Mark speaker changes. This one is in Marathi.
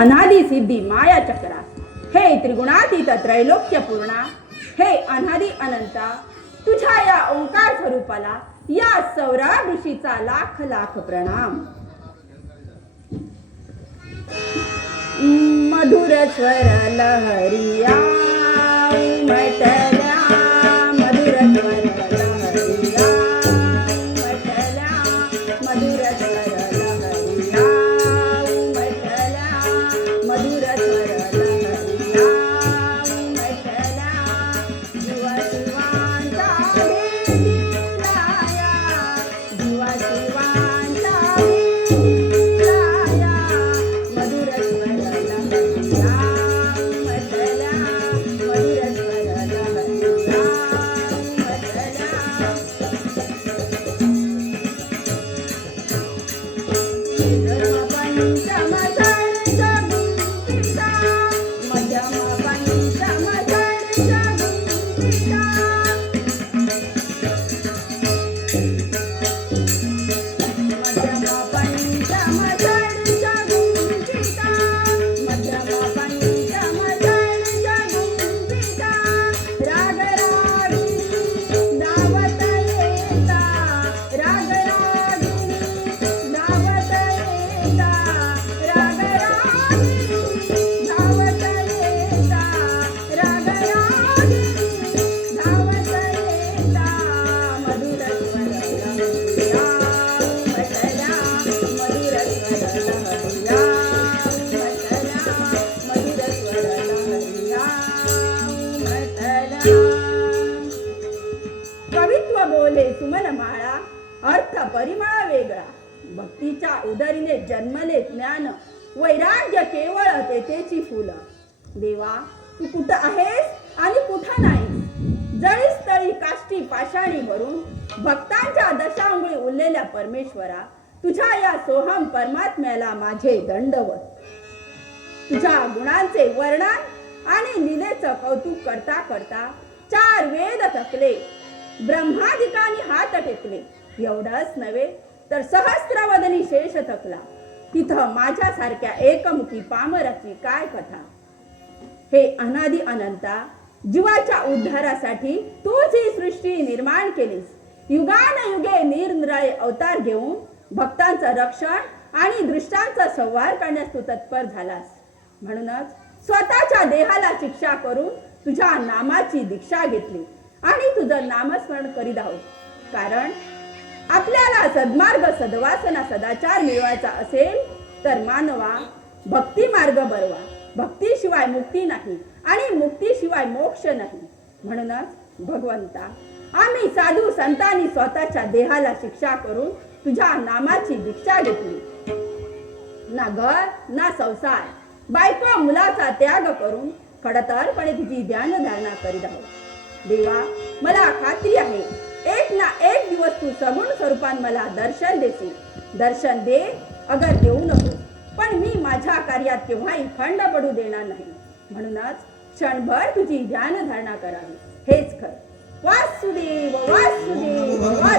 Speaker 1: अनादि सिद्धी माया चक्रा हे त्रिगुणातीत त्रैलोक्य पूर्णा हे अनादी अनंता। तुझ्या या ओंकार स्वरूपाला या सौरा ऋषीचा लाख लाख प्रणाम। मधुर स्वर लहरिया परिमळ वेगळा. भक्तीच्या उदरीने जन्मले ज्ञान वैराग्य केवळ तेथेची फुलं. देवा तू कुठं आहेस आणि कुठं नाही? जळीस तळी काष्टी पाषाणी भरून भक्तांच्या दशांगुळी उरलेल्या परमेश्वरा तुझ्या या सोहम परमात्म्याला माझे दंडवत. तुझ्या गुणांचे वर्णन आणि लीलेचं कौतुक करता करता चार वेद थकले. ब्रह्मादिकांनी हात टेकले. एवढंच नव्हे तर सहस्त्रवदनी शेष थकला. तिथं माझ्यासारख्या एकमुखी पामराची काय कथा? हे अनादि अनंता जीवाच्या उद्धारासाठी तूच ही सृष्टी निर्माण केलीस. युगान युगे निरनिराळे अवतार घेऊन भक्तांचं रक्षण आणि दृष्टांचा संवार करण्यास तू तत्पर झालास. म्हणूनच स्वतःच्या देहाला शिक्षा करून तुझ्या नामाची दीक्षा घेतली आणि तुझं नामस्मरण करीत आहोत. कारण आपल्याला सद्मार्ग सद्वासना सदाचार मिळवायचा असेल तर मानवा भक्ती मार्ग बरवा. भक्तीशिवाय मुक्ती नाही आणि मुक्तीशिवाय मोक्ष नाही. म्हणूनच भगवंता आम्ही साधू संतांनी स्वतःच्या देहाला शिक्षा करून तुझ्या नामाची दीक्षा घेतली. ना घर ना संसार. बायको मुलाचा त्याग करून खडतरपणे तुझी ध्यान धारणा करीत आहोत देवा मला खात्री आहे एक ना एक दिवस तू सगुण स्वरूपात मला दर्शन देशील. दर्शन दे अगर देऊ नको. पण मी माझ्या कार्यात केव्हाही खंड पडू देणार नाही. म्हणूनच क्षणभर तुझी ध्यान धारणा करावी. हेच खर. वासुदेव वासुदेव वास